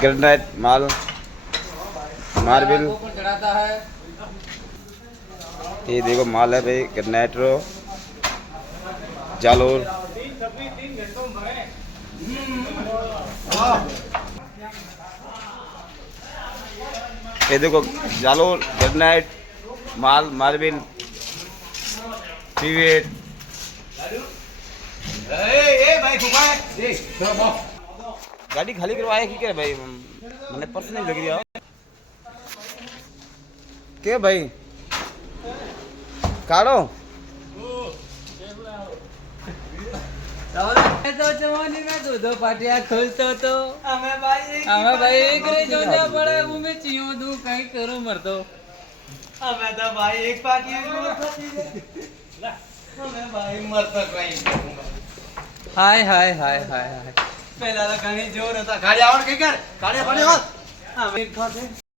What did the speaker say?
Granite माल marble चढ़ाता है। ये देखो माल है भाई ग्रेनाइट रो जालोर ये देखो जालोर ग्रेनाइट माल मार्बल पीवेट गाड़ी खाली करवाया की क्या भाई मैंने पर्स नहीं लग रहा क्या भाई काढ़ो तो जवानी में दूधो पाटिया खोलतो तो हमें भाई एक रे जो जा पड़े वो में चियो दू कहीं करो मरतो हमें तो भाई एक पाटिया हमें भाई मरता कहीं हाय हाय हाय हाय हाय पहला तो कहीं जोर होता गाड़ी आवड़ के कर गाड़ी खड़ी हो हमें एक खा दे